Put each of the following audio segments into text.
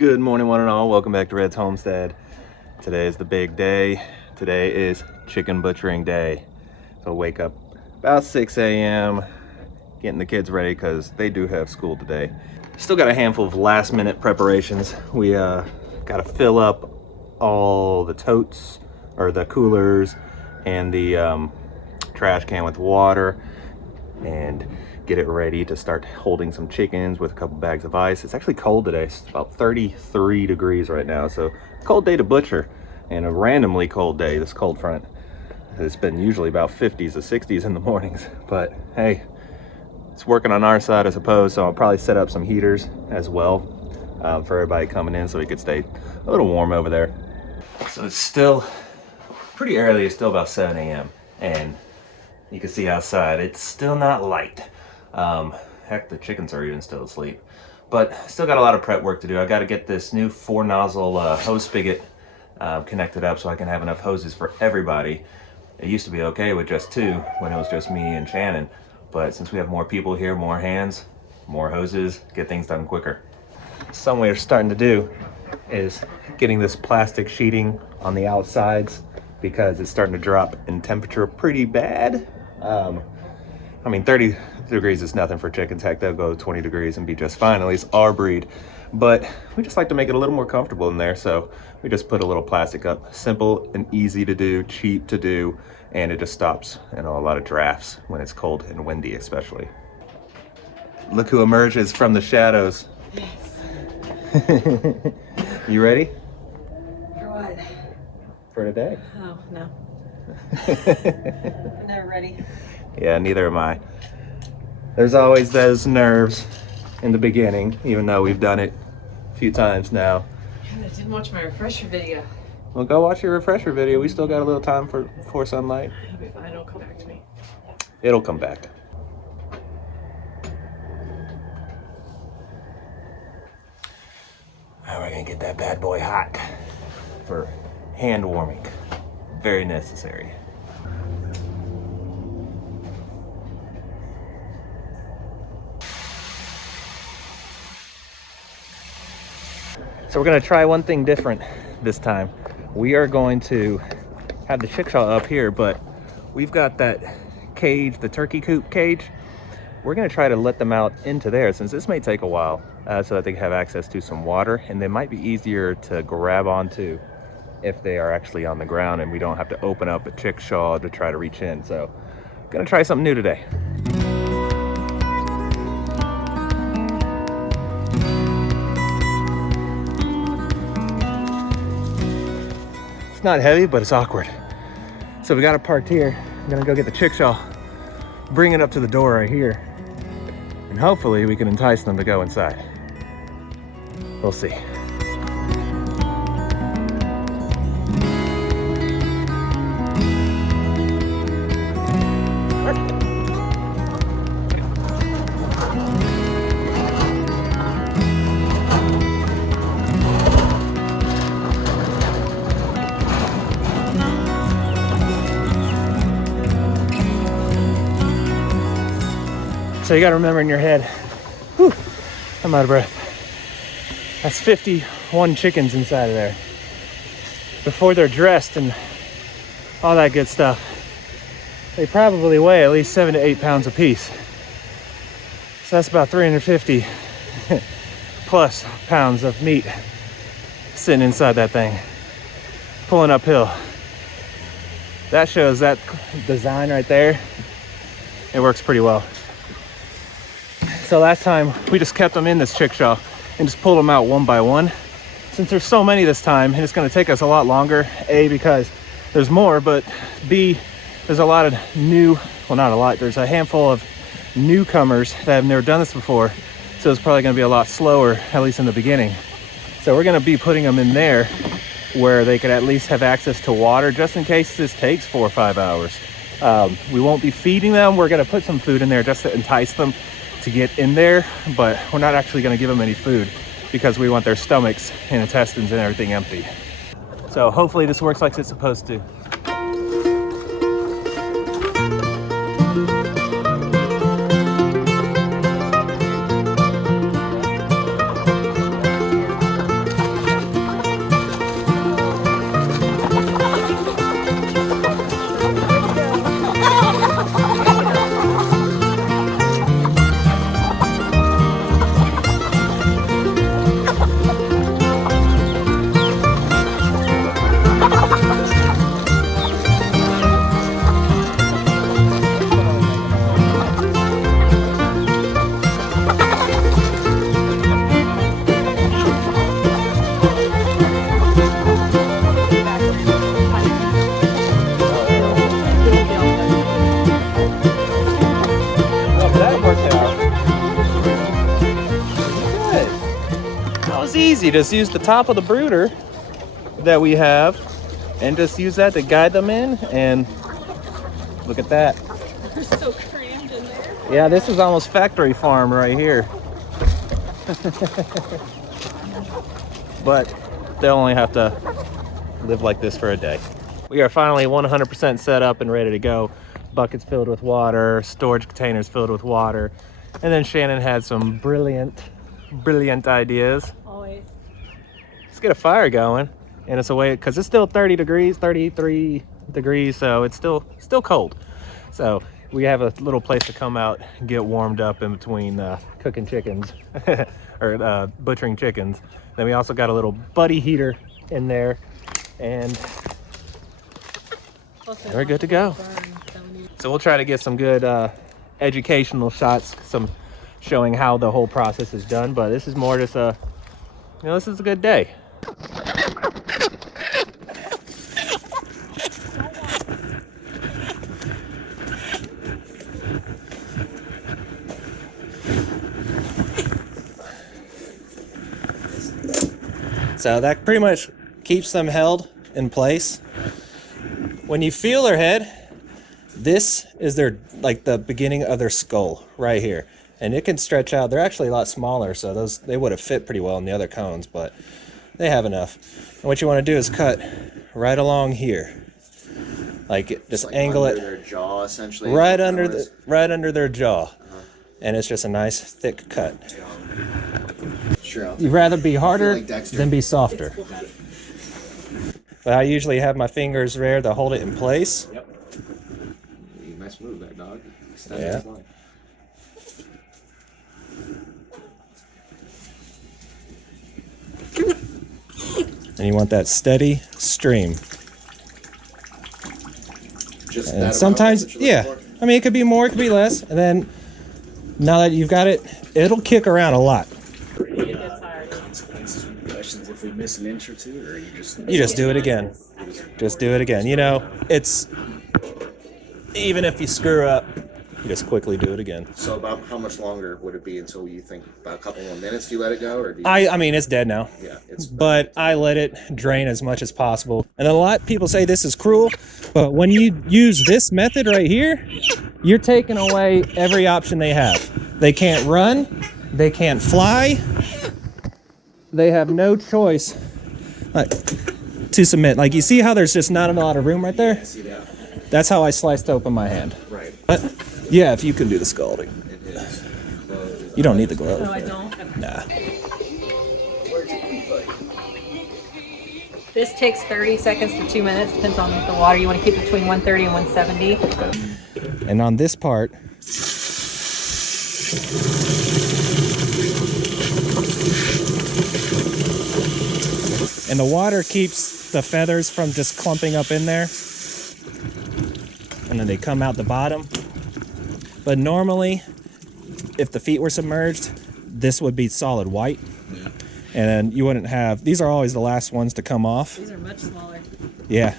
Good morning, one and all. Welcome back to Red's Homestead. Today is the big day. Today is chicken butchering day. So wake up about 6 a.m. getting the kids ready because they do have school today. Still got a handful of last minute preparations. We got to fill up all the totes or the coolers and the trash can with water and get it ready to start holding some chickens with a couple bags of ice. It's actually cold today. It's about 33 degrees right now, so cold day to butcher, and a randomly cold day, this cold front. It's been usually about 50s to 60s in the mornings, but hey, it's working on our side, I suppose. So I'll probably set up some heaters as well for everybody coming in so we could stay a little warm over there. So it's still pretty early. It's still about 7 a.m. and you can see outside it's still not light. Heck, the chickens are even still asleep, but still got a lot of prep work to do. I got to get this new 4-nozzle hose spigot connected up so I can have enough hoses for everybody. It used to be okay with just 2 when it was just me and Shannon, but since we have more people here, more hands, more hoses, get things done quicker. Something we're starting to do is getting this plastic sheeting on the outsides because it's starting to drop in temperature pretty bad. I mean, 30 degrees is nothing for chickens. Heck, they'll go 20 degrees and be just fine, at least our breed. But we just like to make it a little more comfortable in there, so we just put a little plastic up. Simple and easy to do, cheap to do, and it just stops, a lot of drafts when it's cold and windy especially. Look who emerges from the shadows. Yes. You ready? For what? For today. Oh, no. I'm never ready. Yeah, neither am I. There's always those nerves in the beginning, even though we've done it a few times now. I didn't watch my refresher video. Well, go watch your refresher video. We still got a little time for sunlight. It'll be fine. It'll come back to me. It'll come back. Now we're gonna get that bad boy hot for hand warming. Very necessary. So we're gonna try one thing different this time. We are going to have the chickshaw up here, but we've got that cage, the turkey coop cage. We're gonna try to let them out into there, since this may take a while, so that they have access to some water, and they might be easier to grab onto if they are actually on the ground and we don't have to open up a chickshaw to try to reach in. So gonna try something new today. It's not heavy, but it's awkward. So we got it parked here. I'm gonna go get the chickshaw, bring it up to the door right here, and hopefully we can entice them to go inside. We'll see. So you gotta remember in your head, whew, I'm out of breath. That's 51 chickens inside of there. Before they're dressed and all that good stuff, they probably weigh at least 7 to 8 pounds a piece. So that's about 350 plus pounds of meat sitting inside that thing, pulling uphill. That shows that design right there. It works pretty well. So last time we just kept them in this chickshaw and just pulled them out one by one. Since there's so many this time, and it's gonna take us a lot longer, A, because there's more, but B, there's a lot of new, well, not a lot, there's a handful of newcomers that have never done this before. So it's probably gonna be a lot slower, at least in the beginning. So we're gonna be putting them in there where they could at least have access to water, just in case this takes 4 or 5 hours. We won't be feeding them. We're gonna put some food in there just to entice them to get in there, but we're not actually going to give them any food because we want their stomachs and intestines and everything empty. So hopefully this works like it's supposed to. easy. Just use the top of the brooder that we have and just use that to guide them in. And look at that. They're so crammed in there. Yeah, this is almost factory farm right here. But they'll only have to live like this for a day. We are finally 100% set up and ready to go. Buckets filled with water, storage containers filled with water. And then Shannon had some brilliant ideas. Always. Let's get a fire going. And it's away because it's still 30 degrees, 33 degrees, so it's still cold. So we have a little place to come out and get warmed up in between cooking chickens or butchering chickens. Then we also got a little buddy heater in there, and we're good to go. So we'll try to get some good educational shots, some showing how the whole process is done. But this is more just this is a good day. So that pretty much keeps them held in place. When you feel their head, this is their, like the beginning of their skull right here. And it can stretch out. They're actually a lot smaller, so they would have fit pretty well in the other cones, but they have enough. And what you want to do is cut right along here. Just like angle it their jaw, essentially. right under their jaw. And it's just a nice thick cut. Sure. You'd rather be harder like Dexter. than be softer. But I usually have my fingers there to hold it in place. Yep. Nice move there, dog. Yeah. And you want that steady stream. Just And that sometimes, amount that you're looking I mean, it could be more, it could be less. And then now that you've got it, it'll kick around a lot. consequences from questions if we miss an inch or two, or You just do it again. Just do it again. You know, it's even if you screw up, you just quickly do it again. So about how much longer would it be until you think about a couple more minutes? Do you let it go, or do you? I mean, it's dead now. Yeah, it's. But I let it drain as much as possible. And a lot of people say this is cruel, but when you use this method right here, you're taking away every option they have. They can't run, they can't fly, they have no choice to submit. Like, you see how there's just not a lot of room right there? See that? That's how I sliced open my hand. Right. But yeah, if you can do the scalding. It is. You don't need the glove. No, I don't. Nah. This takes 30 seconds to 2 minutes, depends on the water. You want to keep between 130 and 170. And on this part, and the water keeps the feathers from just clumping up in there. And then they come out the bottom. But normally, if the feet were submerged, this would be solid white. And then you wouldn't have, these are always the last ones to come off. These are much smaller. Yeah.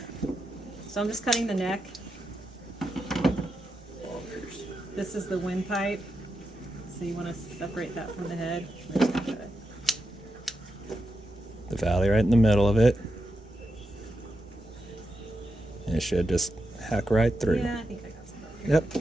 So I'm just cutting the neck. This is the windpipe. So you want to separate that from the head. The valley right in the middle of it. And it should just hack right through. Yeah, I think I got some. Yep.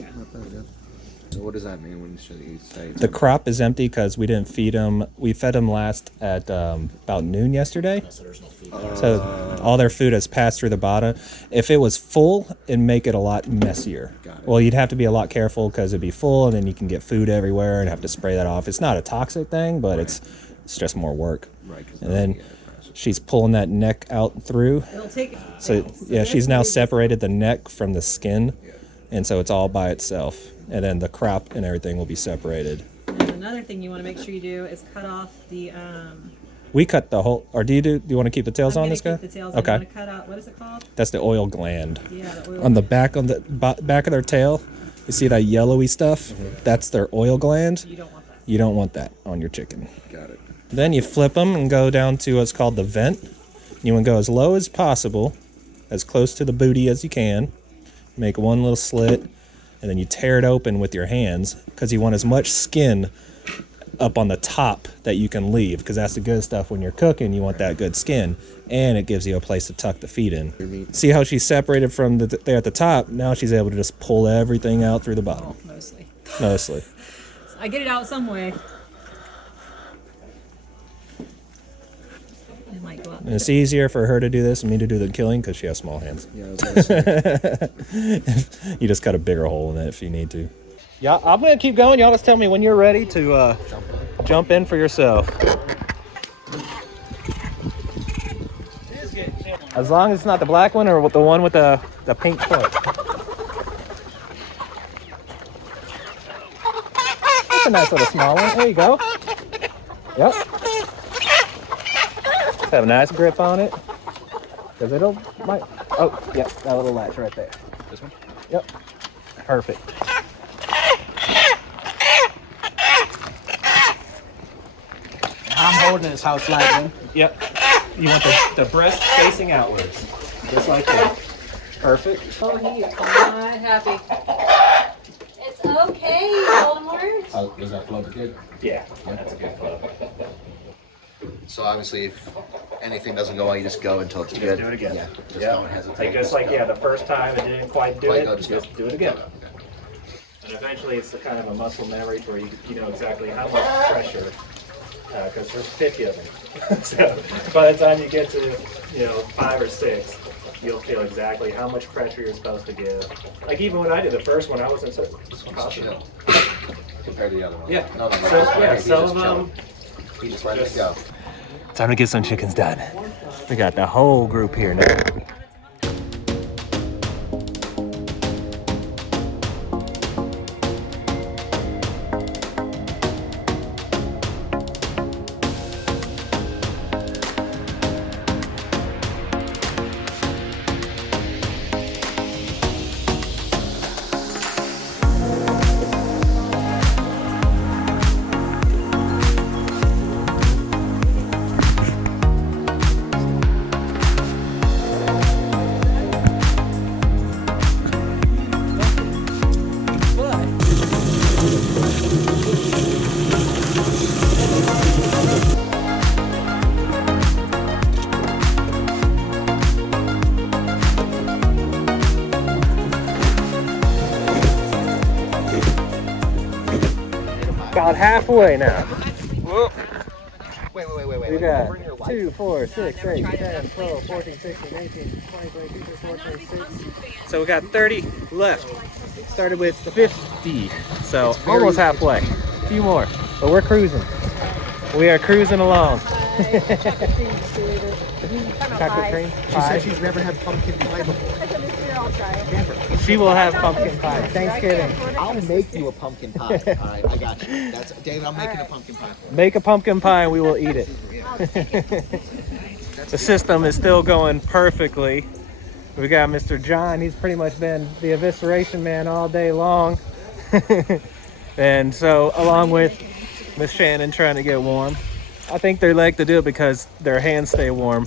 So what does that mean when you say The crop is empty because we didn't feed them. We fed them last at about noon yesterday. So there's no food. So all their food has passed through the bottom. If it was full, it'd make it a lot messier. Got it. Well, you'd have to be a lot careful because it'd be full, and then you can get food everywhere and have to spray that off. It's not a toxic thing, but it's just more work. Right. 'Cause And then she's pulling that neck out through. It'll take. So yeah, she's now separated the neck from the skin, and so it's all by itself. And then the crop and everything will be separated. And another thing you want to make sure you do is cut off the. We cut the whole, or do you want to keep the tails I'm on gonna this guy? keep the tails. Okay. I'm going to cut out. What is it called? That's the oil gland. Yeah, the oil. On the back back of their tail, you see that yellowy stuff? That's their oil gland. You don't want that. You don't want that on your chicken. Got it. Then you flip them and go down to what's called the vent. You want to go as low as possible, as close to the booty as you can. Make one little slit, and then you tear it open with your hands because you want as much skin up on the top that you can leave, because that's the good stuff when you're cooking. You want that good skin, and it gives you a place to tuck the feet in. See how she's separated from there at the top? Now she's able to just pull everything out through the bottom. Oh, mostly. Mostly. I get it out some way. It might go out. And it's easier for her to do this and me to do the killing because she has small hands. Yeah, I was gonna say. You just cut a bigger hole in it if you need to. Yeah, I'm gonna keep going. Y'all just tell me when you're ready to jump in for yourself. As long as it's not the black one or the one with the pink foot. That's a nice little small one. There you go. Yep. Have a nice grip on it. Because it'll might. Oh, yep, that little latch right there. This one? Yep. Perfect. I'm holding it, it's how it's sliding. Yep. You want the breast facing outwards. Just like that. Perfect. Oh, he is not happy. It's okay, Voldemort. Was that float good? Yeah, that's a good club. So obviously, if anything doesn't go well, you just go until it's Just good. do it again. Yeah, just Yeah. don't hesitate. The first time it didn't quite do Quite it, go, just just go. do it again. Okay. And eventually it's the kind of a muscle memory to where you know exactly how much pressure, because there's 50 of them. So by the time you get to 5 or 6, you'll feel exactly how much pressure you're supposed to give. Like even when I did the first one, I wasn't so This one's chill compared to the other one. Yeah. No, So, yeah, he's some just of chilling. them. He's just letting it go. Time to get some chickens done. We got the whole group here now. About halfway now. Wait. We got 2, 4, 6, 8, 10, 12, 14, 16, 18, 20, 22, 24, 26. So we got 30 left. Started with 50, so almost halfway. A few more, but we're cruising. We are cruising along. Chocolate cream She pie. said she's never had pumpkin pie before. She will have pumpkin pie. Thanksgiving. I'll make you a pumpkin pie. All right, I got you. That's David. I'm making a pumpkin pie for you. Make a pumpkin pie and we will eat it. The system is still going perfectly. We got Mr. John. He's pretty much been the evisceration man all day long. And so along with Miss Shannon trying to get warm. I think they like to do it because their hands stay warm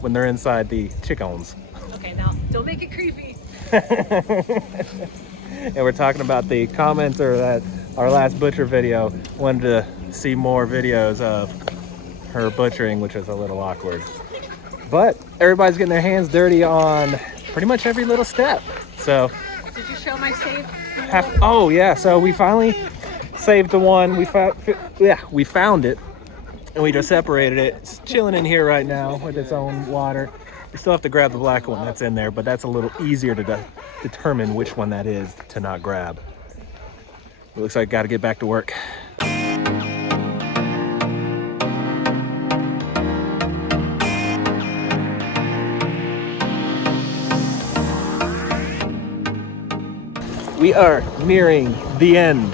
when they're inside the chickens. Okay, now don't make it creepy. And we're talking about the commenter that our last butcher video wanted to see more videos of her butchering, which is a little awkward. But everybody's getting their hands dirty on pretty much every little step. So Did you show my save? oh yeah, so we finally saved the one. We found it, and we just separated it. It's chilling in here right now with its own water. We still have to grab the black one that's in there, but that's a little easier to determine which one that is to not grab. It looks like I got to get back to work. We are nearing the end.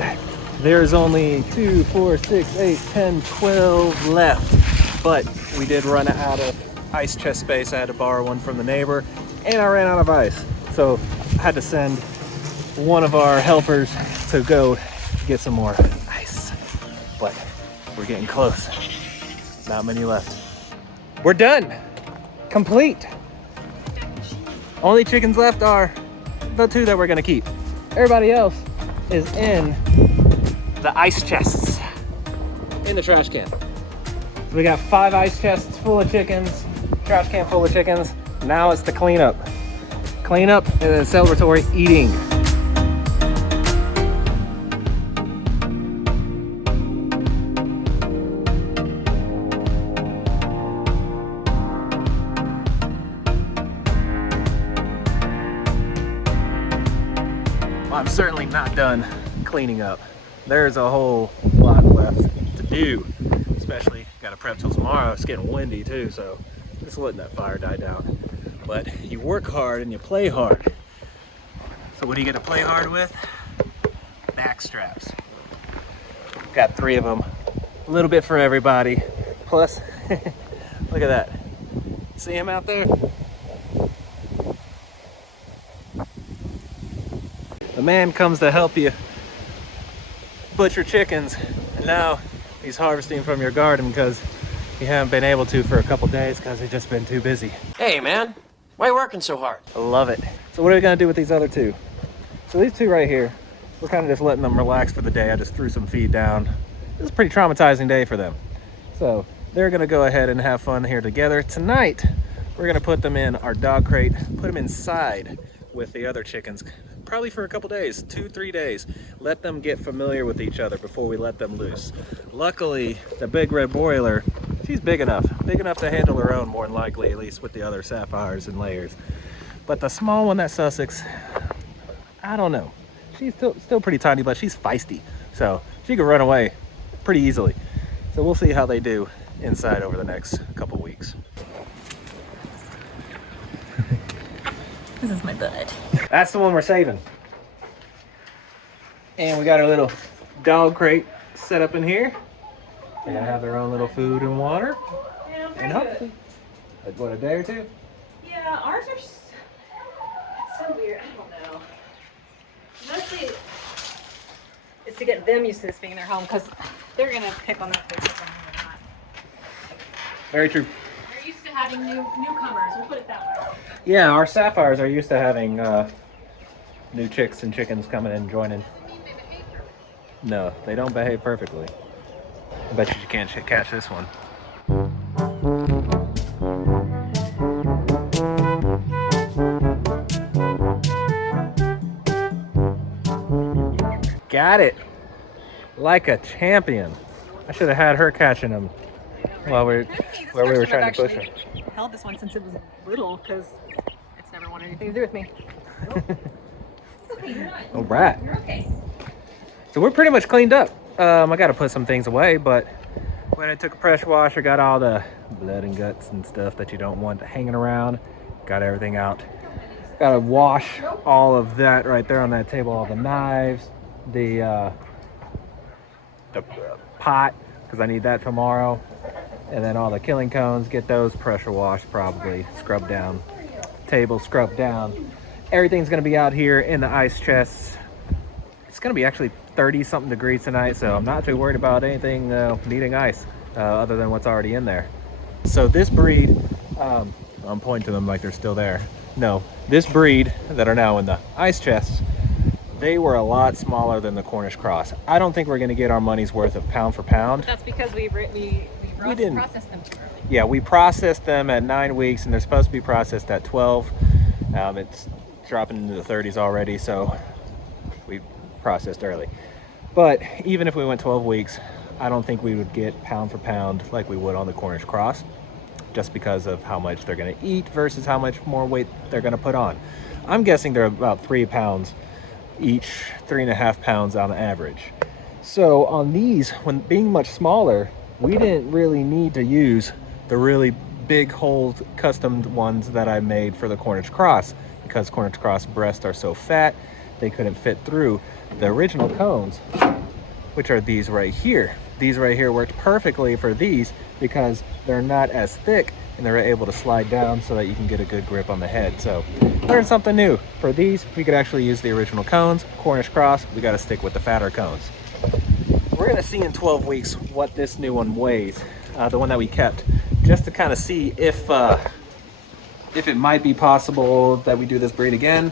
There's only 2, 4, 6, 8, 10, 12 left. But we did run out of ice chest space. I had to borrow one from the neighbor, and I ran out of ice. So I had to send one of our helpers to go get some more ice. But we're getting close. Not many left. We're done. Complete. Only chickens left are the 2 that we're gonna keep. Everybody else is in the ice chests. in the trash can. We got 5 ice chests full of chickens, trash can full of chickens. Now it's the cleanup. Cleanup and then celebratory eating. I'm certainly not done cleaning up. There's a whole lot left to do, especially got to prep till tomorrow. It's getting windy too, so just letting that fire die down. But you work hard and you play hard. So what do you get to play hard with? Back straps. Got 3 of them, a little bit for everybody. Plus, look at that. See him out there? The man comes to help you butcher chickens, and now he's harvesting from your garden because you haven't been able to for a couple days because you've just been too busy. Hey man, why you working so hard? I love it. So what are we gonna do with these other 2? So these 2 right here, we're kind of just letting them relax for the day. I just threw some feed down. This is a pretty traumatizing day for them. So they're gonna go ahead and have fun here together. Tonight, we're gonna put them in our dog crate, put them inside with the other chickens, probably for a couple days, 2-3 days. Let them get familiar with each other before we let them loose. Luckily, the big red broiler, she's big enough to handle her own, more than likely, at least with the other sapphires and layers. But the small one, that Sussex, I don't know. She's still pretty tiny, but she's feisty. So she could run away pretty easily. So we'll see how they do inside over the next couple weeks. This is my bud. That's the one we're saving. And we got our little dog crate set up in here. They're gonna have their own little food and water. Yeah, And hopefully, like what, a day or 2? Yeah, ours are it's so weird. I don't know. Mostly it's to get them used to this being their home because they're gonna pick on that place if they're not. Very true. They're used to having newcomers. We'll put it that way. Yeah, our sapphires are used to having new chicks and chickens coming in and joining. No, they don't behave perfectly. I bet you can't catch this one. Got it. Like a champion. I should have had her catching them while we were trying to push them. Held this one since it was little because it's never wanted anything to do with me. Okay, you're not. Oh, brat. You're okay. So we're pretty much cleaned up. I got to put some things away, but when I took a pressure washer, got all the blood and guts and stuff that you don't want hanging around, got everything out. Got to wash all of that right there on that table, all the knives, the pot, because I need that tomorrow, and then all the killing cones, get those pressure washed, probably scrubbed down, table scrubbed down. Everything's going to be out here in the ice chests. It's going to be actually 30 something degrees tonight, so I'm not too worried about anything needing ice other than what's already in there. So this breed, I'm pointing to them like they're still there. No, this breed that are now in the ice chests, they were a lot smaller than the Cornish cross. I don't think we're going to get our money's worth of pound for pound. That's because we didn't processed them too early. Yeah, we processed them at 9 weeks and they're supposed to be processed at 12. It's dropping into the 30s already, so we processed early. But even if we went 12 weeks, I don't think we would get pound for pound like we would on the Cornish cross, just because of how much they're going to eat versus how much more weight they're going to put on. I'm guessing they're about 3 pounds each, 3.5 pounds on average. So on these, when being much smaller, we didn't really need to use the really big hole custom ones that I made for the Cornish cross, because Cornish cross breasts are so fat they couldn't fit through. The original cones, which are these right here, worked perfectly for these because they're not as thick and they're able to slide down so that you can get a good grip on the head. So learn something new. For these, we could actually use the original cones. Cornish cross, we got to stick with the fatter cones. We're going to see in 12 weeks what this new one weighs, the one that we kept, just to kind of see if it might be possible that we do this breed again.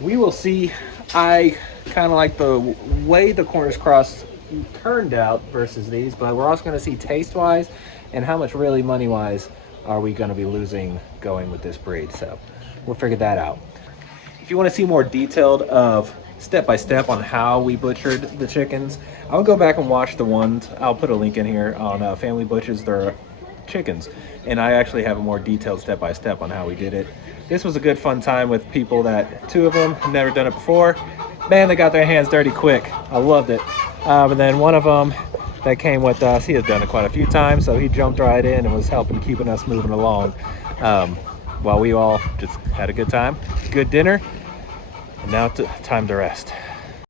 We will see. I kind of like the way the Cornish cross turned out versus these, but we're also going to see taste-wise and how much really money-wise are we going to be losing going with this breed. So we'll figure that out. If you want to see more detailed of step-by-step on how we butchered the chickens, I'll go back and watch the ones. I'll put a link in here on Family Butchers their chickens, and I actually have a more detailed step-by-step on how we did it. This was a good fun time with people that, 2 of them had never done it before. Man, they got their hands dirty quick. I loved it. And then one of them that came with us, he had done it quite a few times, so he jumped right in and was helping keeping us moving along, while we all just had a good time, good dinner, and now time to rest.